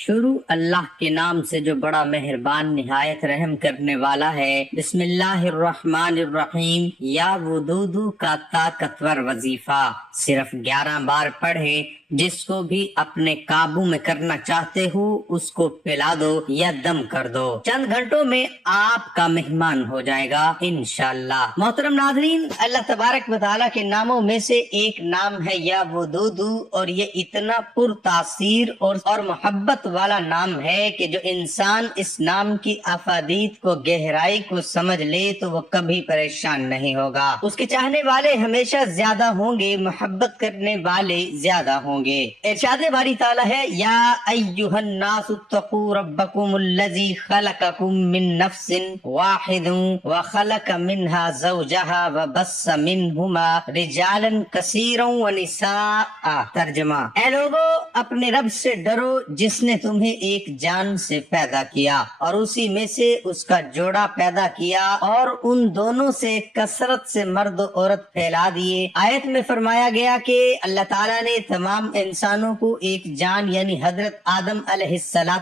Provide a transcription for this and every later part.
شروع اللہ کے نام سے جو بڑا مہربان نہایت رحم کرنے والا ہے۔ بسم اللہ الرحمن الرحیم۔ یا ودودو کا طاقتور وظیفہ صرف 11 بار پڑھے۔ جس کو بھی اپنے قابو میں کرنا چاہتے ہو اس کو پلا دو یا دم کر دو، چند گھنٹوں میں آپ کا مہمان ہو جائے گا انشاءاللہ۔ محترم ناظرین، اللہ تبارک و تعالیٰ کے ناموں میں سے ایک نام ہے یا ودودو، اور یہ اتنا پر تاثیر اور محبت والا نام ہے کہ جو انسان اس نام کی افادیت کو گہرائی کو سمجھ لے تو وہ کبھی پریشان نہیں ہوگا۔ اس کے چاہنے والے ہمیشہ زیادہ ہوں گے، محبت کرنے والے زیادہ ہوں گے۔ ارشاد باری تعالیٰ ہے یا ایھا الناس اتقوا ربکم الذی خلقکم من نفس واحد وخلق منها زوجها وبث منہما رجالا کثیرا ونساء۔ ترجمہ: اے لوگو، اپنے رب سے ڈرو جس نے تمہیں ایک جان سے پیدا کیا اور اسی میں سے اس کا جوڑا پیدا کیا اور ان دونوں سے کثرت سے مرد و عورت پھیلا دیے۔ آیت میں فرمایا گیا کہ اللہ تعالیٰ نے تمام انسانوں کو ایک جان یعنی حضرت آدم علیہ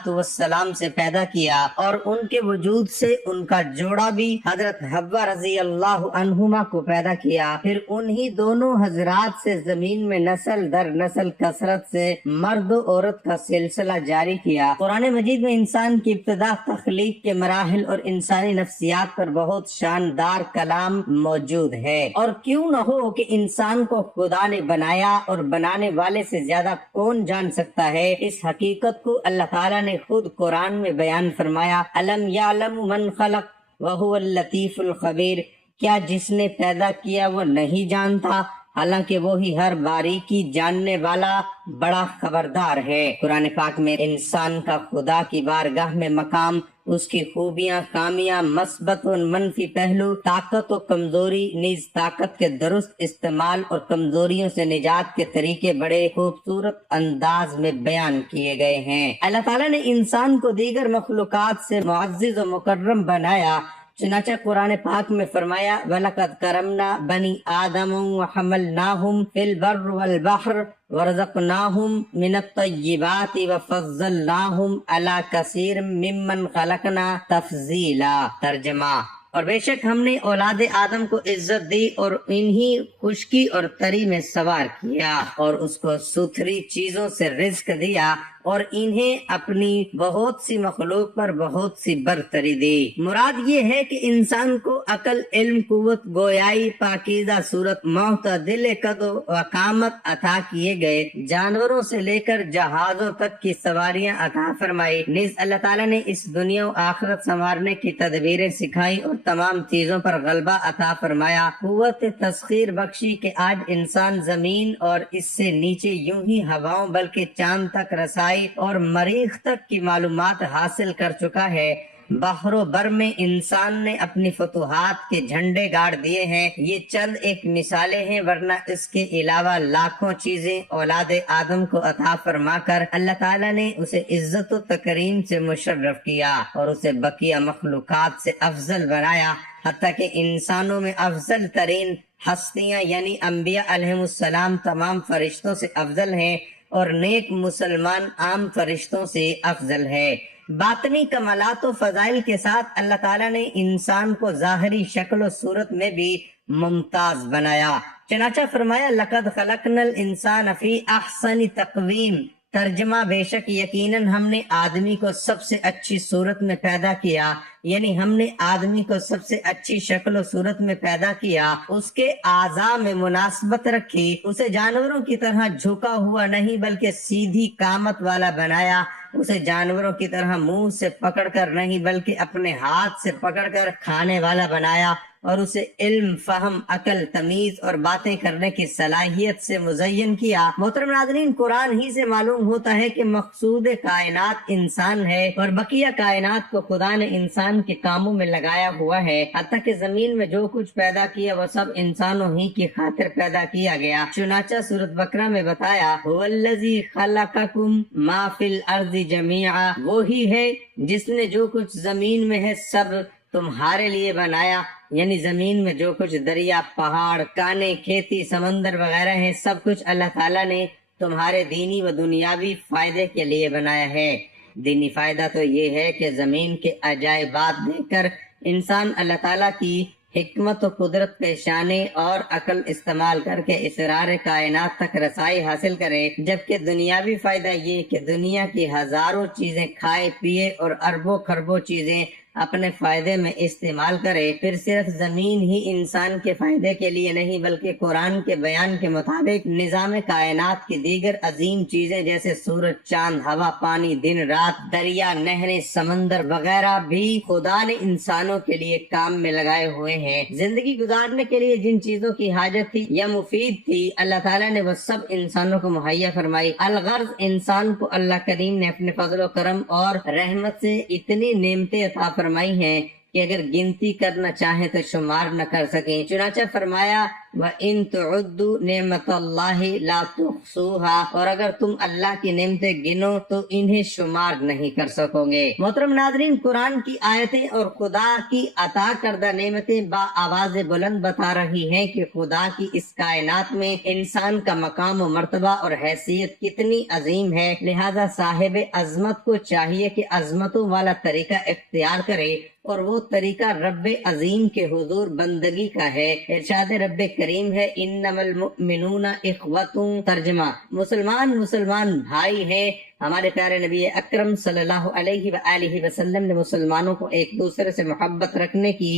السلام سے پیدا کیا، اور ان کے وجود سے ان کا جوڑا بھی حضرت حوا رضی اللہ عنہما کو پیدا کیا۔ پھر انہی دونوں حضرات سے زمین میں نسل در نسل کثرت سے مرد و عورت کا سلسلہ جاری کیا۔ قرآن مجید میں انسان کی ابتدا، تخلیق کے مراحل اور انسانی نفسیات پر بہت شاندار کلام موجود ہے، اور کیوں نہ ہو کہ انسان کو خدا نے بنایا اور بنانے والے سے زیادہ کون جان سکتا ہے۔ اس حقیقت کو اللہ تعالیٰ نے خود قرآن میں بیان فرمایا، الم یعلم من خلق وہو اللطیف الخبیر، کیا جس نے پیدا کیا وہ نہیں جانتا، حالانکہ وہی ہر باریکی جاننے والا بڑا خبردار ہے۔ قرآن پاک میں انسان کا خدا کی بارگاہ میں مقام، اس کی خوبیاں، خامیاں، مثبت و منفی پہلو، طاقت و کمزوری، نیز طاقت کے درست استعمال اور کمزوریوں سے نجات کے طریقے بڑے خوبصورت انداز میں بیان کیے گئے ہیں۔ اللہ تعالیٰ نے انسان کو دیگر مخلوقات سے معزز و مکرم بنایا، چنانچہ قرآن پاک میں فرمایا وَلَقَدْ كَرَمْنَا بَنِي آدَمَ وَحَمَلْنَاهُمْ فِي الْبَرِّ وَالْبَحْرِ وَرَزَقْنَاهُمْ مِنَ الطَّيِّبَاتِ وَفَضَّلْنَاهُمْ عَلَى كَثِيرٍ مِّمَّنْ خَلَقْنَا تَفْضِيلًا۔ ترجمہ: اور بے شک ہم نے اولاد آدم کو عزت دی اور انہی خشکی اور تری میں سوار کیا، اور اس کو ستھری چیزوں سے رزق دیا، اور انہیں اپنی بہت سی مخلوق پر بہت سی برتری دی۔ مراد یہ ہے کہ انسان کو عقل، علم، قوت، گویائی، پاکیزہ صورت، معتدل قد و قامت عطا کیے گئے، جانوروں سے لے کر جہازوں تک کی سواریاں عطا فرمائی، نیز اللہ تعالیٰ نے اس دنیا و آخرت سنوارنے کی تدبیریں سکھائی اور تمام چیزوں پر غلبہ عطا فرمایا، قوت تسخیر بخشی کہ آج انسان زمین اور اس سے نیچے یوں ہی ہواؤں بلکہ چاند تک رسائی اور مریخ تک کی معلومات حاصل کر چکا ہے۔ بحر و بر میں انسان نے اپنی فتوحات کے جھنڈے گاڑ دیے ہیں۔ یہ چند ایک مثالیں ہیں، ورنہ اس کے علاوہ لاکھوں چیزیں اولاد آدم کو عطا فرما کر اللہ تعالیٰ نے اسے عزت و تکریم سے مشرف کیا اور اسے بقیہ مخلوقات سے افضل بنایا، حتیٰ کہ انسانوں میں افضل ترین ہستیاں یعنی انبیاء علیہم السلام تمام فرشتوں سے افضل ہیں، اور نیک مسلمان عام فرشتوں سے افضل ہے۔ باطنی کمالات و فضائل کے ساتھ اللہ تعالیٰ نے انسان کو ظاہری شکل و صورت میں بھی ممتاز بنایا، چنانچہ فرمایا لَقَدْ خَلَقْنَا الْإِنسَانَ فِي أَحْسَنِ تَقْوِيمٍ۔ ترجمہ: بے شک یقیناً ہم نے آدمی کو سب سے اچھی صورت میں پیدا کیا، یعنی ہم نے آدمی کو سب سے اچھی شکل و صورت میں پیدا کیا، اس کے اعضاء میں مناسبت رکھی، اسے جانوروں کی طرح جھکا ہوا نہیں بلکہ سیدھی قامت والا بنایا، اسے جانوروں کی طرح منہ سے پکڑ کر نہیں بلکہ اپنے ہاتھ سے پکڑ کر کھانے والا بنایا، اور اسے علم، فہم، عقل، تمیز اور باتیں کرنے کی صلاحیت سے مزین کیا۔ محترم ناظرین، قرآن ہی سے معلوم ہوتا ہے کہ مقصود کائنات انسان ہے، اور بقیہ کائنات کو خدا نے انسان کے کاموں میں لگایا ہوا ہے، حتیٰ کہ زمین میں جو کچھ پیدا کیا وہ سب انسانوں ہی کی خاطر پیدا کیا گیا۔ چنانچہ سورۃ بقرہ میں بتایا هو الذی خلقکم ما فی الارض جمیعا، وہی ہے جس نے جو کچھ زمین میں ہے سب تمہارے لیے بنایا، یعنی زمین میں جو کچھ دریا، پہاڑ، کانے، کھیتی، سمندر وغیرہ ہیں، سب کچھ اللہ تعالیٰ نے تمہارے دینی و دنیاوی فائدے کے لیے بنایا ہے۔ دینی فائدہ تو یہ ہے کہ زمین کے عجائبات دیکھ کر انسان اللہ تعالیٰ کی حکمت و قدرت کے شانے اور عقل استعمال کر کے اسرار کائنات تک رسائی حاصل کرے، جبکہ دنیاوی فائدہ یہ کہ دنیا کی ہزاروں چیزیں کھائے پیے اور اربوں خربوں چیزیں اپنے فائدے میں استعمال کرے، پھر صرف زمین ہی انسان کے فائدے کے لیے نہیں بلکہ قرآن کے بیان کے مطابق نظام کائنات کی دیگر عظیم چیزیں جیسے سورج، چاند، ہوا، پانی، دن رات، دریا، نہریں، سمندر وغیرہ بھی خدا نے انسانوں کے لیے کام میں لگائے ہوئے ہیں۔ زندگی گزارنے کے لیے جن چیزوں کی حاجت تھی یا مفید تھی اللہ تعالیٰ نے وہ سب انسانوں کو مہیا فرمائی۔ الغرض انسان کو اللہ کریم نے اپنے فضل و کرم اور رحمت سے اتنی نعمتیں عطا فرمائی ہیں کہ اگر گنتی کرنا چاہیں تو شمار نہ کر سکیں۔ چنانچہ فرمایا وَإِن تُعُدُّوا نِعْمَتَ اللَّهِ لَا تُحْصُوهَا، اور اگر تم اللہ کی نعمتیں گنو تو انہیں شمار نہیں کر سکو گے۔ محترم ناظرین، قرآن کی آیتیں اور خدا کی عطا کردہ نعمتیں با آواز بلند بتا رہی ہیں کہ خدا کی اس کائنات میں انسان کا مقام و مرتبہ اور حیثیت کتنی عظیم ہے، لہذا صاحب عظمت کو چاہیے کہ عظمتوں والا طریقہ اختیار کرے، اور وہ طریقہ رب عظیم کے حضور بندگی کا ہے۔ ارشاد رب کریم ہے انما المؤمنون اخوۃ، ترجمہ مسلمان بھائی ہیں۔ ہمارے پیارے نبی اکرم صلی اللہ علیہ وآلہ وسلم نے مسلمانوں کو ایک دوسرے سے محبت رکھنے کی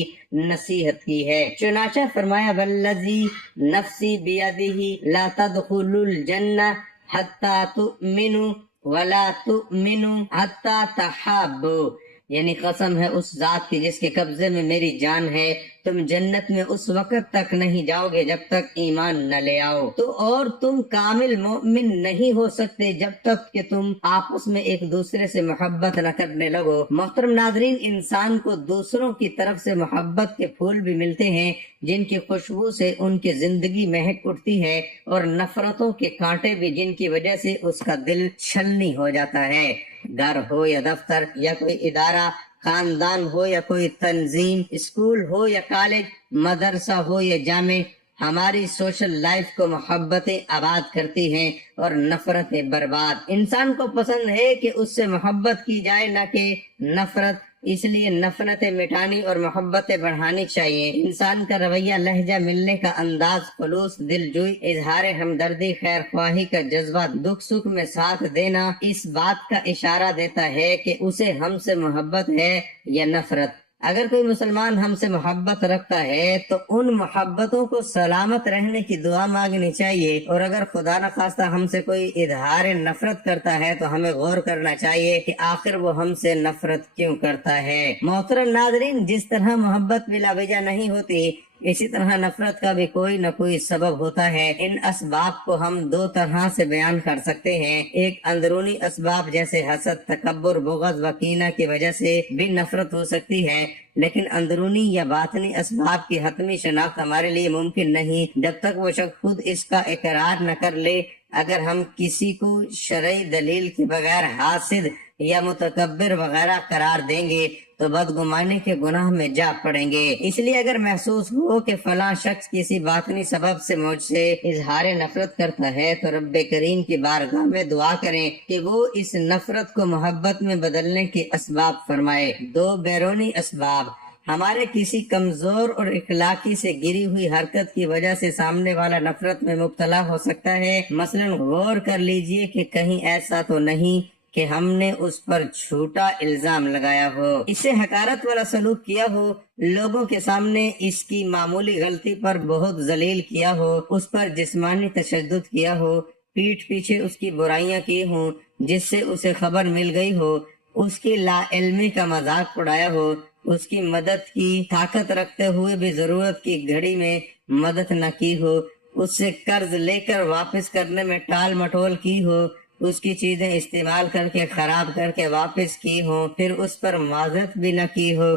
نصیحت کی ہے۔ چنانچہ فرمایا والذی نفسی بیدہ لا تدخلوا الجنہ حتی تؤمنوا ولا تؤمنوا حتی تحابوا، یعنی قسم ہے اس ذات کی جس کے قبضے میں میری جان ہے، تم جنت میں اس وقت تک نہیں جاؤ گے جب تک ایمان نہ لے آؤ، تو اور تم کامل مومن نہیں ہو سکتے جب تک کہ تم آپس میں ایک دوسرے سے محبت نہ کرنے لگو۔ محترم ناظرین، انسان کو دوسروں کی طرف سے محبت کے پھول بھی ملتے ہیں جن کی خوشبو سے ان کی زندگی مہک اٹھتی ہے، اور نفرتوں کے کانٹے بھی جن کی وجہ سے اس کا دل چھلنی ہو جاتا ہے۔ گھر ہو یا دفتر یا کوئی ادارہ، خاندان ہو یا کوئی تنظیم، اسکول ہو یا کالج، مدرسہ ہو یا جامع، ہماری سوشل لائف کو محبتیں آباد کرتی ہیں اور نفرتیں برباد۔ انسان کو پسند ہے کہ اس سے محبت کی جائے نہ کہ نفرت، اس لیے نفرتیں مٹانی اور محبتیں بڑھانی چاہیے۔ انسان کا رویہ، لہجہ، ملنے کا انداز، خلوص، دل جوئی، اظہار ہمدردی، خیر خواہی کا جذبہ، دکھ سکھ میں ساتھ دینا اس بات کا اشارہ دیتا ہے کہ اسے ہم سے محبت ہے یا نفرت۔ اگر کوئی مسلمان ہم سے محبت رکھتا ہے تو ان محبتوں کو سلامت رہنے کی دعا مانگنی چاہیے، اور اگر خدا نخواستہ ہم سے کوئی اظہار نفرت کرتا ہے تو ہمیں غور کرنا چاہیے کہ آخر وہ ہم سے نفرت کیوں کرتا ہے۔ محترم ناظرین، جس طرح محبت بلا وجہ نہیں ہوتی، اسی طرح نفرت کا بھی کوئی نہ کوئی سبب ہوتا ہے۔ ان اسباب کو ہم دو طرح سے بیان کر سکتے ہیں۔ ایک اندرونی اسباب جیسے حسد، تکبر، بغض و کینہ کی وجہ سے بھی نفرت ہو سکتی ہے، لیکن اندرونی یا باطنی اسباب کی حتمی شناخت ہمارے لیے ممکن نہیں جب تک وہ شخص خود اس کا اقرار نہ کر لے۔ اگر ہم کسی کو شرعی دلیل کے بغیر حاسد یا متکبر وغیرہ قرار دیں گے تو بدگمانی کے گناہ میں جا پڑیں گے۔ اس لیے اگر محسوس ہو کہ فلاں شخص کسی باطنی سبب سے مجھ سے اظہار نفرت کرتا ہے تو رب کریم کی بارگاہ میں دعا کریں کہ وہ اس نفرت کو محبت میں بدلنے کے اسباب فرمائے۔ دو بیرونی اسباب، ہمارے کسی کمزور اور اخلاقی سے گری ہوئی حرکت کی وجہ سے سامنے والا نفرت میں مبتلا ہو سکتا ہے۔ مثلا غور کر لیجئے کہ کہیں ایسا تو نہیں کہ ہم نے اس پر جھوٹا الزام لگایا ہو، اس سے حقارت والا سلوک کیا ہو، لوگوں کے سامنے اس کی معمولی غلطی پر بہت ذلیل کیا ہو، اس پر جسمانی تشدد کیا ہو، پیٹھ پیچھے اس کی برائیاں کی ہوں جس سے اسے خبر مل گئی ہو، اس کی لا علمی کا مذاق اڑایا ہو، اس کی مدد کی طاقت رکھتے ہوئے بھی ضرورت کی گھڑی میں مدد نہ کی ہو، اس سے قرض لے کر واپس کرنے میں ٹال مٹول کی ہو، اس کی چیزیں استعمال کر کے خراب کر کے واپس کی ہوں، پھر اس پر معذرت بھی نہ کی ہو،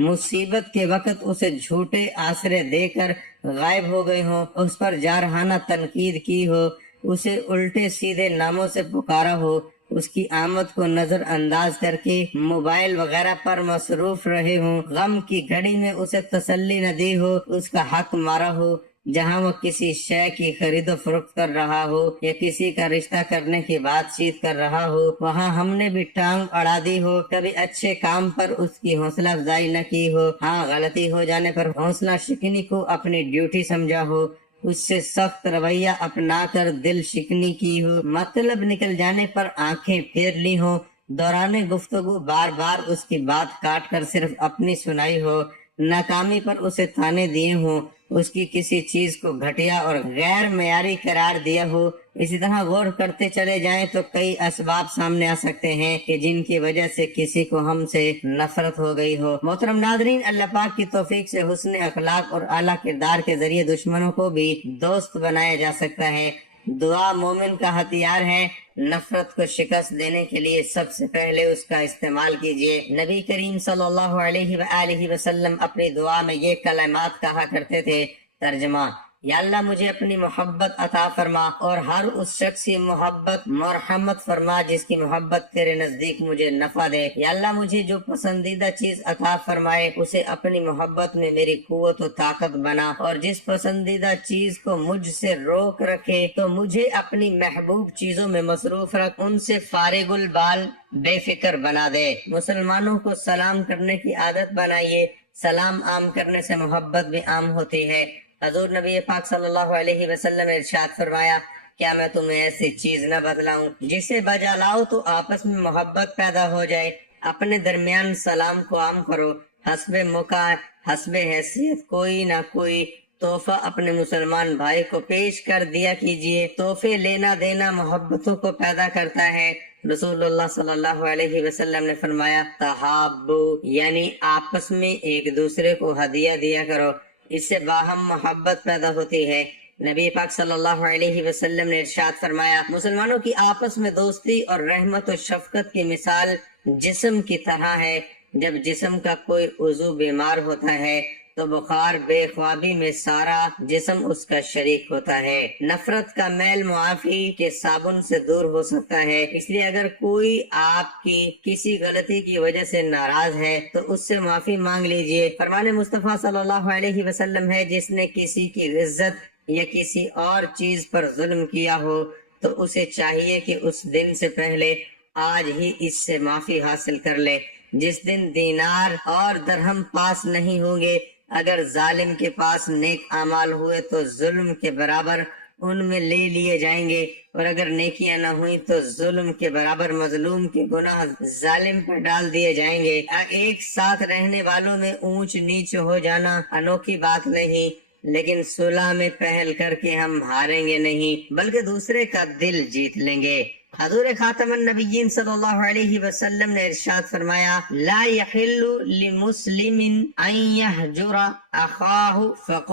مصیبت کے وقت اسے جھوٹے آسرے دے کر غائب ہو گئے ہوں، اس پر جارحانہ تنقید کی ہو، اسے الٹے سیدھے ناموں سے پکارا ہو، اس کی آمد کو نظر انداز کر کے موبائل وغیرہ پر مصروف رہے ہوں، غم کی گھڑی میں اسے تسلی نہ دی ہو، اس کا حق مارا ہو، جہاں وہ کسی شے کی خرید و فروخت کر رہا ہو یا کسی کا رشتہ کرنے کی بات چیت کر رہا ہو، وہاں ہم نے بھی ٹانگ اڑا دی ہو، کبھی اچھے کام پر اس کی حوصلہ افزائی نہ کی ہو، ہاں غلطی ہو جانے پر حوصلہ شکنی کو اپنی ڈیوٹی سمجھا ہو، اس سے سخت رویہ اپنا کر دل شکنی کی ہو، مطلب نکل جانے پر آنکھیں پھیر لی ہو، دوران گفتگو بار بار اس کی بات کاٹ کر صرف اپنی سنائی ہو، ناکامی پر اسے تانے دیے ہوں، اس کی کسی چیز کو گھٹیا اور غیر معیاری قرار دیا ہو۔ اسی طرح غور کرتے چلے جائیں تو کئی اسباب سامنے آ سکتے ہیں کہ جن کی وجہ سے کسی کو ہم سے نفرت ہو گئی ہو۔ محترم ناظرین، اللہ پاک کی توفیق سے حسن اخلاق اور اعلیٰ کردار کے ذریعے دشمنوں کو بھی دوست بنایا جا سکتا ہے۔ دعا مومن کا ہتھیار ہے۔ نفرت کو شکست دینے کے لیے سب سے پہلے اس کا استعمال کیجیے۔ نبی کریم صلی اللہ علیہ وآلہ وسلم اپنی دعا میں یہ کلمات کہا کرتے تھے۔ ترجمہ: یا اللہ مجھے اپنی محبت عطا فرما اور ہر اس شخص کی محبت مرحمت فرما جس کی محبت تیرے نزدیک مجھے نفع دے۔ یا اللہ مجھے جو پسندیدہ چیز عطا فرمائے اسے اپنی محبت میں میری قوت و طاقت بنا، اور جس پسندیدہ چیز کو مجھ سے روک رکھے تو مجھے اپنی محبوب چیزوں میں مصروف رکھ، ان سے فارغ البال بے فکر بنا دے۔ مسلمانوں کو سلام کرنے کی عادت بنائیے۔ سلام عام کرنے سے محبت بھی عام ہوتی ہے۔ حضور نبی پاک صلی اللہ علیہ وسلم نے ارشاد فرمایا، کیا میں تمہیں ایسی چیز نہ بتلاؤں جسے بجا لاؤ تو آپس میں محبت پیدا ہو جائے؟ اپنے درمیان سلام کو عام کرو۔ حسب موقع، حسب حیثیت کوئی نہ کوئی تحفہ اپنے مسلمان بھائی کو پیش کر دیا کیجیے۔ تحفے لینا دینا محبتوں کو پیدا کرتا ہے۔ رسول اللہ صلی اللہ علیہ وسلم نے فرمایا، تحابو، یعنی آپس میں ایک دوسرے کو ہدیہ دیا کرو، اس سے باہم محبت پیدا ہوتی ہے۔ نبی پاک صلی اللہ علیہ وسلم نے ارشاد فرمایا، مسلمانوں کی آپس میں دوستی اور رحمت و شفقت کی مثال جسم کی طرح ہے۔ جب جسم کا کوئی عضو بیمار ہوتا ہے تو بخار بے خوابی میں سارا جسم اس کا شریک ہوتا ہے۔ نفرت کا میل معافی کے صابن سے دور ہو سکتا ہے، اس لیے اگر کوئی آپ کی کسی غلطی کی وجہ سے ناراض ہے تو اس سے معافی مانگ لیجئے۔ فرمان مصطفیٰ صلی اللہ علیہ وسلم ہے، جس نے کسی کی عزت یا کسی اور چیز پر ظلم کیا ہو تو اسے چاہیے کہ اس دن سے پہلے آج ہی اس سے معافی حاصل کر لے۔ جس دن دینار اور درہم پاس نہیں ہوں گے، اگر ظالم کے پاس نیک اعمال ہوئے تو ظلم کے برابر ان میں لے لیے جائیں گے، اور اگر نیکیاں نہ ہوئی تو ظلم کے برابر مظلوم کے گناہ ظالم پر ڈال دیے جائیں گے۔ ایک ساتھ رہنے والوں میں اونچ نیچ ہو جانا انوکھی بات نہیں، لیکن صلح میں پہل کر کے ہم ہاریں گے نہیں بلکہ دوسرے کا دل جیت لیں گے۔ حضور خاتم النبیین صلی اللہ علیہ وسلم نے ارشاد فرمایا، لا يحل لمسلم ان يهجر اخاه فوق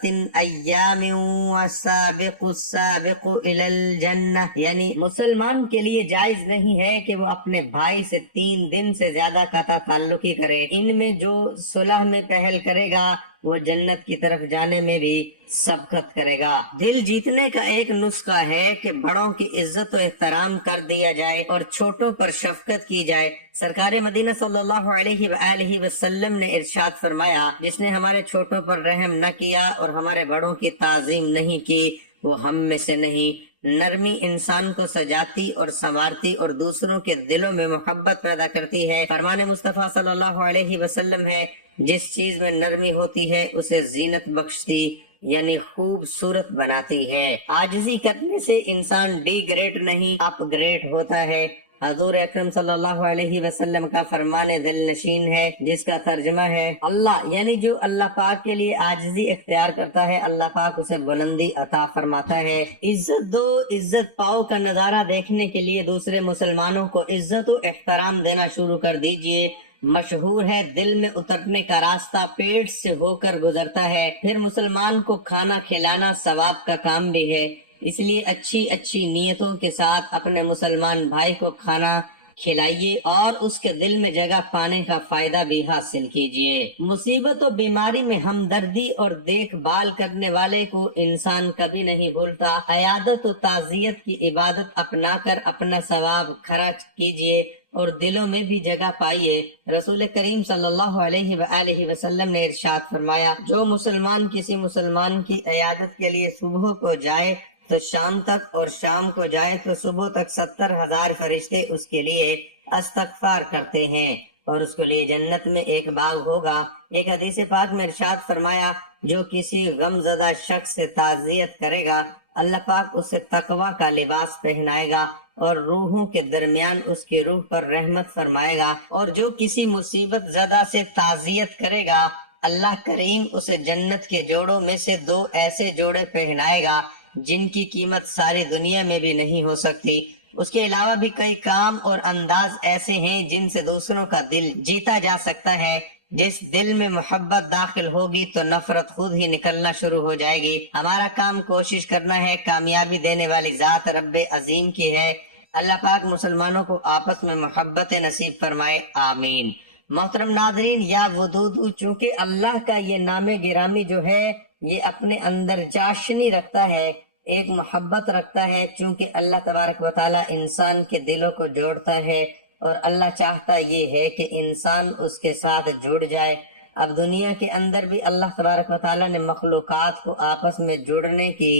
3 ایام والسابق السابق الى الجنہ، یعنی مسلمان کے لیے جائز نہیں ہے کہ وہ اپنے بھائی سے 3 دن سے زیادہ قطع تعلقی کرے۔ ان میں جو صلح میں پہل کرے گا وہ جنت کی طرف جانے میں بھی سبقت کرے گا۔ دل جیتنے کا ایک نسخہ ہے کہ بڑوں کی عزت و احترام کر دیا جائے اور چھوٹوں پر شفقت کی جائے۔ سرکار مدینہ صلی اللہ علیہ وآلہ وسلم نے ارشاد فرمایا، جس نے ہمارے چھوٹوں پر رحم نہ کیا اور ہمارے بڑوں کی تعظیم نہیں کی وہ ہم میں سے نہیں۔ نرمی انسان کو سجاتی اور سنوارتی اور دوسروں کے دلوں میں محبت پیدا کرتی ہے۔ فرمان مصطفیٰ صلی اللہ علیہ وسلم ہے، جس چیز میں نرمی ہوتی ہے اسے زینت بخشتی یعنی خوبصورت بناتی ہے۔ عاجزی کرنے سے انسان ڈی گریڈ نہیں اپ گریڈ ہوتا ہے۔ حضور اکرم صلی اللہ علیہ وسلم کا فرمان دل نشین ہے، جس کا ترجمہ ہے، اللہ یعنی جو اللہ پاک کے لیے عاجزی اختیار کرتا ہے اللہ پاک اسے بلندی عطا فرماتا ہے۔ عزت دو عزت پاؤ کا نظارہ دیکھنے کے لیے دوسرے مسلمانوں کو عزت و احترام دینا شروع کر دیجئے۔ مشہور ہے، دل میں اترنے کا راستہ پیٹ سے ہو کر گزرتا ہے، پھر مسلمان کو کھانا کھلانا ثواب کا کام بھی ہے۔ اس لیے اچھی نیتوں کے ساتھ اپنے مسلمان بھائی کو کھانا کھلائیے اور اس کے دل میں جگہ پانے کا فائدہ بھی حاصل کیجیے۔ مصیبت و بیماری میں ہمدردی اور دیکھ بھال کرنے والے کو انسان کبھی نہیں بھولتا۔ عیادت و تعزیت کی عبادت اپنا کر اپنا ثواب خرچ کیجیے اور دلوں میں بھی جگہ پائیے۔ رسول کریم صلی اللہ علیہ وآلہ وسلم نے ارشاد فرمایا، جو مسلمان کسی مسلمان کی عیادت کے لیے صبح کو جائے تو شام تک، اور شام کو جائے تو صبح تک 70,000 فرشتے اس کے لیے استغفار کرتے ہیں اور اس کے لیے جنت میں ایک باغ ہوگا۔ ایک حدیث پاک میں ارشاد فرمایا، جو کسی غم زدہ شخص سے تعزیت کرے گا اللہ پاک اسے تقوی کا لباس پہنائے گا اور روحوں کے درمیان اس کی روح پر رحمت فرمائے گا، اور جو کسی مصیبت زدہ سے تعزیت کرے گا اللہ کریم اسے جنت کے جوڑوں میں سے 2 ایسے جوڑے پہنائے گا جن کی قیمت ساری دنیا میں بھی نہیں ہو سکتی۔ اس کے علاوہ بھی کئی کام اور انداز ایسے ہیں جن سے دوسروں کا دل جیتا جا سکتا ہے۔ جس دل میں محبت داخل ہوگی تو نفرت خود ہی نکلنا شروع ہو جائے گی۔ ہمارا کام کوشش کرنا ہے، کامیابی دینے والی ذات رب عظیم کی ہے۔ اللہ پاک مسلمانوں کو آپس میں محبت نصیب فرمائے، آمین۔ محترم ناظرین، یا ودودو، چونکہ اللہ کا یہ نام گرامی جو ہے یہ اپنے اندر چاشنی رکھتا ہے، ایک محبت رکھتا ہے، چونکہ اللہ تبارک و تعالی انسان کے دلوں کو جوڑتا ہے اور اللہ چاہتا یہ ہے کہ انسان اس کے ساتھ جڑ جائے۔ اب دنیا کے اندر بھی اللہ تبارک و تعالی نے مخلوقات کو آپس میں جڑنے کی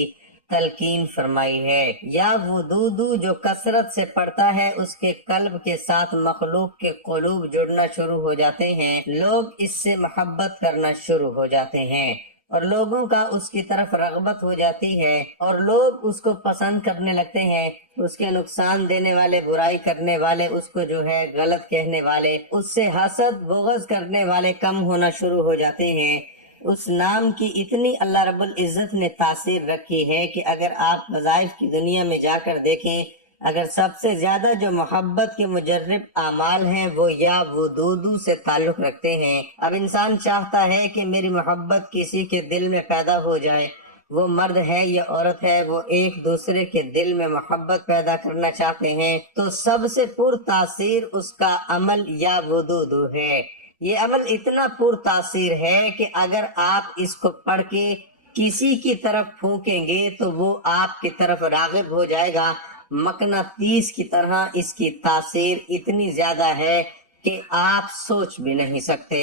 تلقین فرمائی ہے۔ یا ودودو، جو کثرت سے پڑھتا ہے اس کے قلب کے ساتھ مخلوق کے قلوب جڑنا شروع ہو جاتے ہیں، لوگ اس سے محبت کرنا شروع ہو جاتے ہیں اور لوگوں کا اس کی طرف رغبت ہو جاتی ہے اور لوگ اس کو پسند کرنے لگتے ہیں۔ اس کے نقصان دینے والے، برائی کرنے والے، اس کو جو ہے غلط کہنے والے، اس سے حسد بغض کرنے والے کم ہونا شروع ہو جاتے ہیں۔ اس نام کی اتنی اللہ رب العزت نے تاثیر رکھی ہے کہ اگر آپ وظائف کی دنیا میں جا کر دیکھیں، اگر سب سے زیادہ جو محبت کے مجرب اعمال ہیں وہ یا ودودو سے تعلق رکھتے ہیں۔ اب انسان چاہتا ہے کہ میری محبت کسی کے دل میں پیدا ہو جائے، وہ مرد ہے یا عورت ہے، وہ ایک دوسرے کے دل میں محبت پیدا کرنا چاہتے ہیں، تو سب سے پر تاثیر اس کا عمل یا ودودو ہے۔ یہ عمل اتنا پر تاثیر ہے کہ اگر آپ اس کو پڑھ کے کسی کی طرف پھونکیں گے تو وہ آپ کی طرف راغب ہو جائے گا۔ مقناطیس کی طرح اس کی تاثیر اتنی زیادہ ہے کہ آپ سوچ بھی نہیں سکتے۔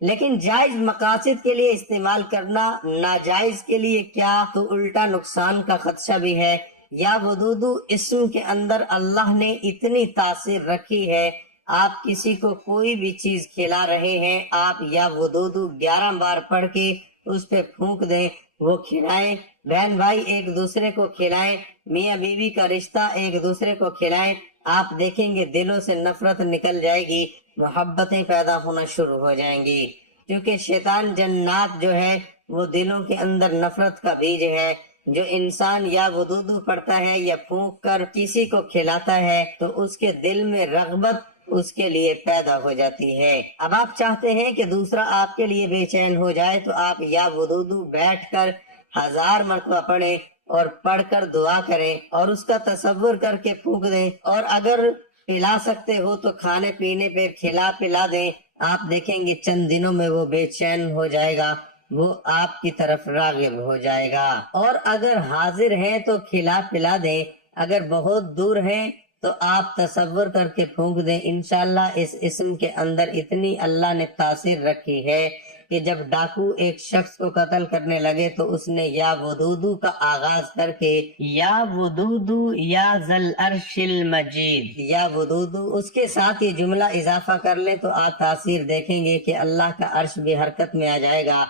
لیکن جائز مقاصد کے لیے استعمال کرنا، ناجائز کے لیے کیا تو الٹا نقصان کا خدشہ بھی ہے۔ یا ودودو اسم کے اندر اللہ نے اتنی تاثیر رکھی ہے، آپ کسی کو کوئی بھی چیز کھلا رہے ہیں، آپ یا ودودو 11 بار پڑھ کے اس پہ پھونک دیں، وہ کھلائیں۔ بہن بھائی ایک دوسرے کو کھلائیں، میاں بیوی کا رشتہ ایک دوسرے کو کھلائیں، آپ دیکھیں گے دلوں سے نفرت نکل جائے گی، محبتیں پیدا ہونا شروع ہو جائیں گی۔ کیونکہ شیطان جنات جو ہے وہ دلوں کے اندر نفرت کا بیج ہے۔ جو انسان یا ودودو پڑھتا ہے یا پھونک کر کسی کو کھلاتا ہے تو اس کے دل میں رغبت اس کے لیے پیدا ہو جاتی ہے۔ اب آپ چاہتے ہیں کہ دوسرا آپ کے لیے بے چین ہو جائے تو آپ یا ودودو بیٹھ کر 1000 مرتبہ پڑھیں اور پڑھ کر دعا کریں اور اس کا تصور کر کے پھونک دیں، اور اگر پلا سکتے ہو تو کھانے پینے پہ کھلا پلا دیں۔ آپ دیکھیں گے چند دنوں میں وہ بے چین ہو جائے گا، وہ آپ کی طرف راغب ہو جائے گا۔ اور اگر حاضر ہیں تو کھلا پلا دیں، اگر بہت دور ہیں تو آپ تصور کر کے پھونک دیں۔ انشاءاللہ اس اسم کے اندر اتنی اللہ نے تاثیر رکھی ہے کہ جب ڈاکو ایک شخص کو قتل کرنے لگے تو اس نے یا ودودو کا آغاز کر کے یا ودودو یا ذل عرش المجید، یا ودودو اس کے ساتھ یہ جملہ اضافہ کر لیں تو آپ تاثیر دیکھیں گے کہ اللہ کا عرش بھی حرکت میں آ جائے گا۔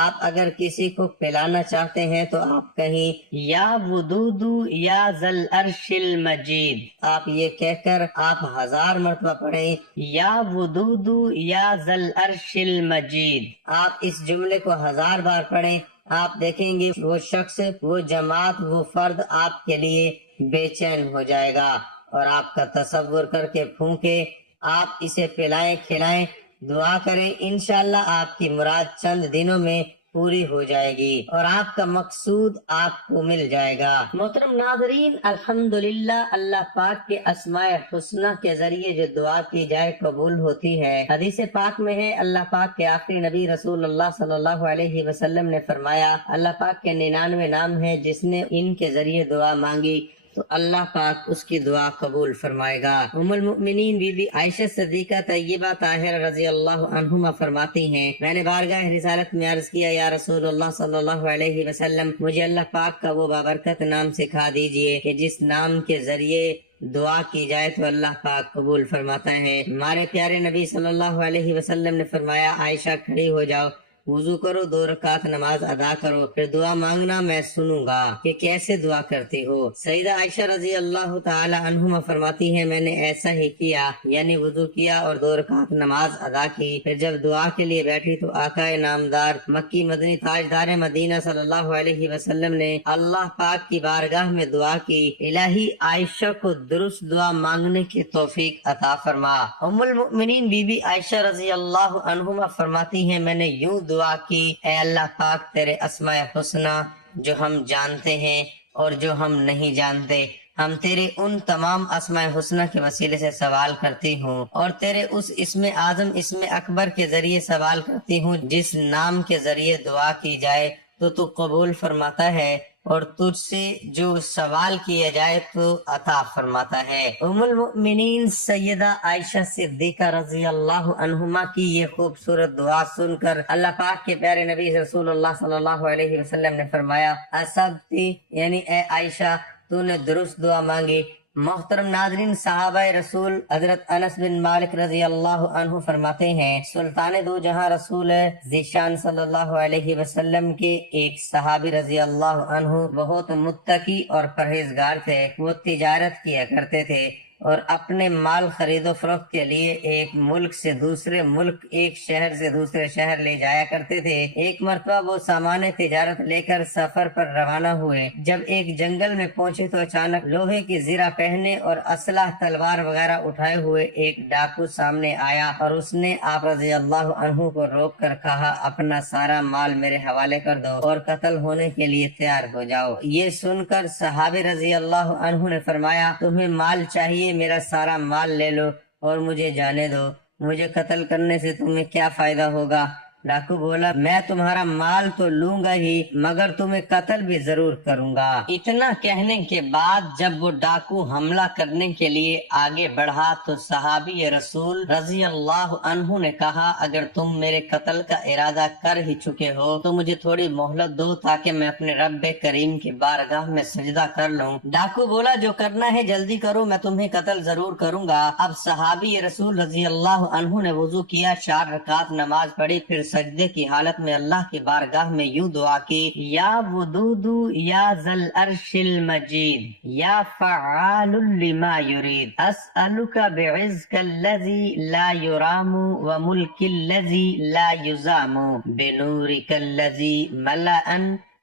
آپ اگر کسی کو پلانا چاہتے ہیں تو آپ کہیں یا ودودو یا ذل عرش المجید، آپ یہ کہہ کر آپ 1000 مرتبہ پڑھیں یا ودودو یا ذل عرش المجید۔ آپ اس جملے کو 1000 بار پڑھیں، آپ دیکھیں گے وہ شخص، وہ جماعت، وہ فرد آپ کے لیے بے چین ہو جائے گا، اور آپ کا تصور کر کے پھونکے، آپ اسے پلائیں کھلائیں، دعا کریں، انشاءاللہ آپ کی مراد چند دنوں میں پوری ہو جائے گی اور آپ کا مقصود آپ کو مل جائے گا۔ محترم ناظرین، الحمدللہ اللہ پاک کے اسماء حسنہ کے ذریعے جو دعا کی جائے قبول ہوتی ہے۔ حدیث پاک میں ہے، اللہ پاک کے آخری نبی رسول اللہ صلی اللہ علیہ وسلم نے فرمایا، اللہ پاک کے 99 نام ہیں، جس نے ان کے ذریعے دعا مانگی تو اللہ پاک اس کی دعا قبول فرمائے گا۔ ام المؤمنین بی بی عائشہ صدیقہ طیبہ طاہرہ رضی اللہ عنہما فرماتی ہیں، میں نے بارگاہ رسالت میں عرض کیا، یا رسول اللہ صلی اللہ علیہ وسلم، مجھے اللہ پاک کا وہ بابرکت نام سکھا دیجئے کہ جس نام کے ذریعے دعا کی جائے تو اللہ پاک قبول فرماتا ہے۔ ہمارے پیارے نبی صلی اللہ علیہ وسلم نے فرمایا، عائشہ کھڑی ہو جاؤ، وضو کرو، 2 رکعت نماز ادا کرو، پھر دعا مانگنا، میں سنوں گا کہ کیسے دعا کرتی ہو۔ سیدہ عائشہ رضی اللہ تعالی عنہما فرماتی ہیں، میں نے ایسا ہی کیا، یعنی وضو کیا اور 2 رکعت نماز ادا کی، پھر جب دعا کے لیے بیٹھی تو آقا نامدار مکی مدنی تاجدار مدینہ صلی اللہ علیہ وسلم نے اللہ پاک کی بارگاہ میں دعا کی، الہی عائشہ کو درست دعا مانگنے کی توفیق عطا فرما۔ ام المؤمنین بی بی عائشہ رضی اللہ عنہما فرماتی ہیں، میں نے یوں دعا کی، اے اللہ پاک، تیرے اسماء حسنہ جو ہم جانتے ہیں اور جو ہم نہیں جانتے، ہم تیرے ان تمام اسماء حسنہ کے وسیلے سے سوال کرتی ہوں اور تیرے اس اسم اعظم، اسم اکبر کے ذریعے سوال کرتی ہوں جس نام کے ذریعے دعا کی جائے تو قبول فرماتا ہے اور تجھ سے جو سوال کیا جائے تو عطا فرماتا ہے۔ ام المؤمنین سیدہ عائشہ صدیقہ رضی اللہ عنہما کی یہ خوبصورت دعا سن کر اللہ پاک کے پیارے نبی رسول اللہ صلی اللہ علیہ وسلم نے فرمایا، اصبتی، یعنی اے عائشہ تو نے درست دعا مانگی۔ محترم ناظرین، صحابہ رسول حضرت انس بن مالک رضی اللہ عنہ فرماتے ہیں، سلطان دو جہاں رسول ذیشان صلی اللہ علیہ وسلم کے ایک صحابی رضی اللہ عنہ بہت متقی اور پرہیزگار تھے۔ وہ تجارت کیا کرتے تھے اور اپنے مال خرید و فروخت کے لیے ایک ملک سے دوسرے ملک، ایک شہر سے دوسرے شہر لے جایا کرتے تھے۔ ایک مرتبہ وہ سامان تجارت لے کر سفر پر روانہ ہوئے۔ جب ایک جنگل میں پہنچے تو اچانک لوہے کی زرہ پہنے اور اسلحہ تلوار وغیرہ اٹھائے ہوئے ایک ڈاکو سامنے آیا اور اس نے آپ رضی اللہ عنہ کو روک کر کہا، اپنا سارا مال میرے حوالے کر دو اور قتل ہونے کے لیے تیار ہو جاؤ۔ یہ سن کر صحابی رضی اللہ عنہ نے فرمایا، تمہیں مال چاہیے، میرا سارا مال لے لو اور مجھے جانے دو، مجھے قتل کرنے سے تمہیں کیا فائدہ ہوگا؟ ڈاکو بولا، میں تمہارا مال تو لوں گا ہی مگر تمہیں قتل بھی ضرور کروں گا۔ اتنا کہنے کے بعد جب وہ ڈاکو حملہ کرنے کے لیے آگے بڑھا تو صحابی رسول رضی اللہ عنہ نے کہا، اگر تم میرے قتل کا ارادہ کر ہی چکے ہو تو مجھے تھوڑی مہلت دو تاکہ میں اپنے رب کریم کی بارگاہ میں سجدہ کر لوں۔ ڈاکو بولا، جو کرنا ہے جلدی کرو، میں تمہیں قتل ضرور کروں گا۔ اب صحابی رسول رضی اللہ عنہ نے وضو کیا، 4 رکعت نماز پڑھی، پھر سجدے کی حالت میں اللہ کی بارگاہ میں یوں دعا کی، یا ودود یا ذل عرش المجید یا فعال لما یرید، اسألک بعزک الذی لا یرام وملک الذی لا یزام بنورک الذی ملأ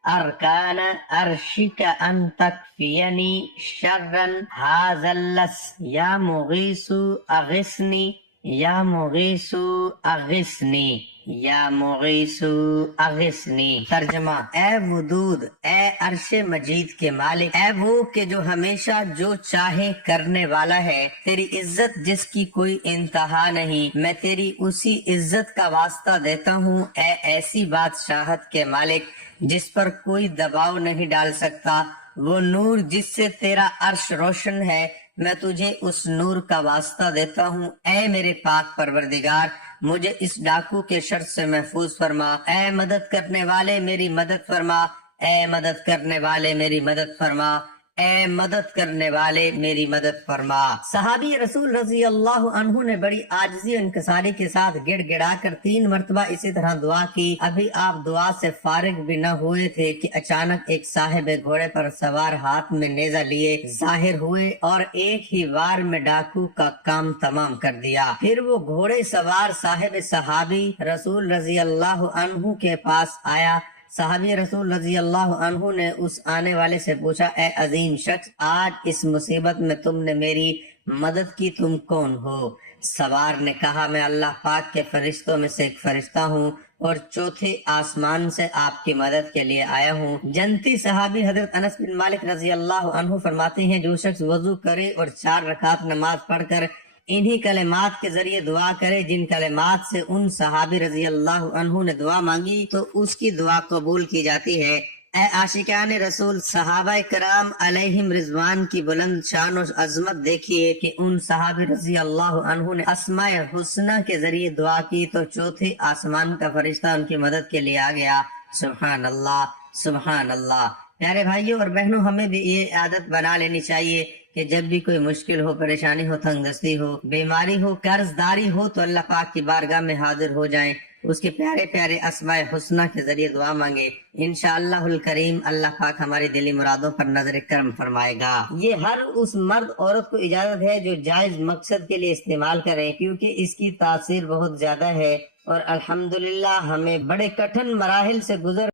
ارکان عرشک ان تکفینی شرا ھذا اللص یا مغیث اغثنی یا مغیث اغثنی یا مغیث اغثنی۔ ترجمہ، اے ودود، اے عرش مجید کے مالک، اے وہ کہ جو ہمیشہ جو چاہے کرنے والا ہے، تیری عزت جس کی کوئی انتہا نہیں، میں تیری اسی عزت کا واسطہ دیتا ہوں، اے ایسی بادشاہت کے مالک جس پر کوئی دباؤ نہیں ڈال سکتا، وہ نور جس سے تیرا عرش روشن ہے، میں تجھے اس نور کا واسطہ دیتا ہوں، اے میرے پاک پروردگار، مجھے اس ڈاکو کے شر سے محفوظ فرما، اے مدد کرنے والے میری مدد فرما، اے مدد کرنے والے میری مدد فرما، اے مدد کرنے والے میری مدد فرما۔ صحابی رسول رضی اللہ عنہ نے بڑی عاجزی و انکساری کے ساتھ گڑ گڑا کر 3 مرتبہ اسی طرح دعا کی۔ ابھی آپ دعا سے فارغ بھی نہ ہوئے تھے کہ اچانک ایک صاحب گھوڑے پر سوار ہاتھ میں نیزہ لیے ظاہر ہوئے اور ایک ہی وار میں ڈاکو کا کام تمام کر دیا۔ پھر وہ گھوڑے سوار صحابی رسول رضی اللہ عنہ کے پاس آیا۔ صحابی رسول رضی اللہ عنہ نے اس آنے والے سے پوچھا، اے عظیم شخص، آج اس مصیبت میں تم نے میری مدد کی، تم کون ہو؟ سوار نے کہا میں اللہ پاک کے فرشتوں میں سے ایک فرشتہ ہوں اور چوتھے آسمان سے آپ کی مدد کے لیے آیا ہوں۔ جنتی صحابی حضرت انس بن مالک رضی اللہ عنہ فرماتے ہیں جو شخص وضو کرے اور 4 رکعت نماز پڑھ کر انہی کلمات کے ذریعے دعا کرے جن کلمات سے ان صحابی رضی اللہ عنہ نے دعا مانگی تو اس کی دعا قبول کی جاتی ہے۔ اے عاشقان رسول، صحابہ کرام علیہم رضوان کی بلند شان و عظمت دیکھیے کہ ان صحابہ رضی اللہ عنہ نے اسماء حسنہ کے ذریعے دعا کی تو چوتھے آسمان کا فرشتہ ان کی مدد کے لیے آ گیا۔ سبحان اللہ، سبحان اللہ۔ پیارے بھائیوں اور بہنوں، ہمیں بھی یہ عادت بنا لینی چاہیے کہ جب بھی کوئی مشکل ہو، پریشانی ہو، تنگ دستی ہو، بیماری ہو، قرض داری ہو تو اللہ پاک کی بارگاہ میں حاضر ہو جائیں، اس کے پیارے پیارے اسماء حسنہ کے ذریعے دعا مانگے، انشاءاللہ الکریم اللہ پاک ہماری دلی مرادوں پر نظر کرم فرمائے گا۔ یہ ہر اس مرد عورت کو اجازت ہے جو جائز مقصد کے لیے استعمال کریں، کیونکہ اس کی تاثیر بہت زیادہ ہے اور الحمدللہ ہمیں بڑے کٹھن مراحل سے گزر